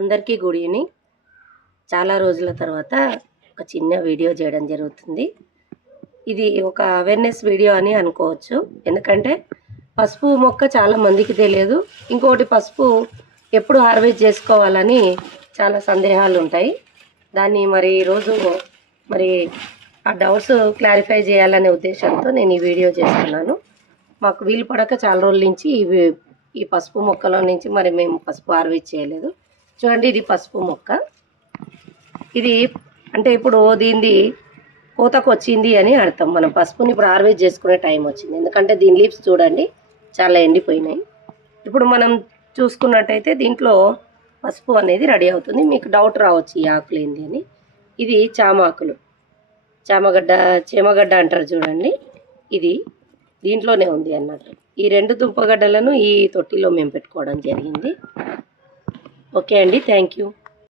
అందరికీ good evening. చాలా రోజుల తర్వాత ఒక చిన్న వీడియో చేయడం జరుగుతుంది. ఇది ఒక అవేర్నెస్ వీడియో అని అనుకోవచ్చు. ఎందుకంటే పసుపు మొక్క చాలా మందికి తెలియదు. ఇంకోటి పసుపు ఎప్పుడు హార్వెస్ట్ చేసుకోవాలని చాలా సందేహాలు ఉంటాయి. దాన్ని మరి ఈరోజు ఆ డౌట్స్ క్లారిఫై చేయాలనే ఉద్దేశంతో నేను ఈ వీడియో చేస్తున్నాను. మాకు వీలు పడక చాలా రోజుల నుంచి ఈ పసుపు మొక్కలో నుంచి మేము పసుపు హార్వెస్ట్ చేయలేదు. చూడండి, ఇది పసుపు మొక్క. ఇది అంటే ఇప్పుడు దీనిది కోతకు వచ్చింది అని అర్థం. మనం పసుపుని ఇప్పుడు హార్వెస్ట్ చేసుకునే టైం వచ్చింది. ఎందుకంటే దీని లీవ్స్ చూడండి చాలా ఎండిపోయినాయి. ఇప్పుడు మనం చూసుకున్నట్టయితే దీంట్లో పసుపు అనేది రెడీ అవుతుంది. మీకు డౌట్ రావచ్చు ఈ ఆకులు ఏంది అని. ఇది చామాకులు, చేమగడ్డ అంటారు చూడండి. ఇది దీంట్లోనే ఉంది అన్నట్టు. ఈ 2 దుంపగడ్డలను ఈ తొట్టిలో మేము పెట్టుకోవడం జరిగింది. ఓకే అండి, థ్యాంక్ యూ.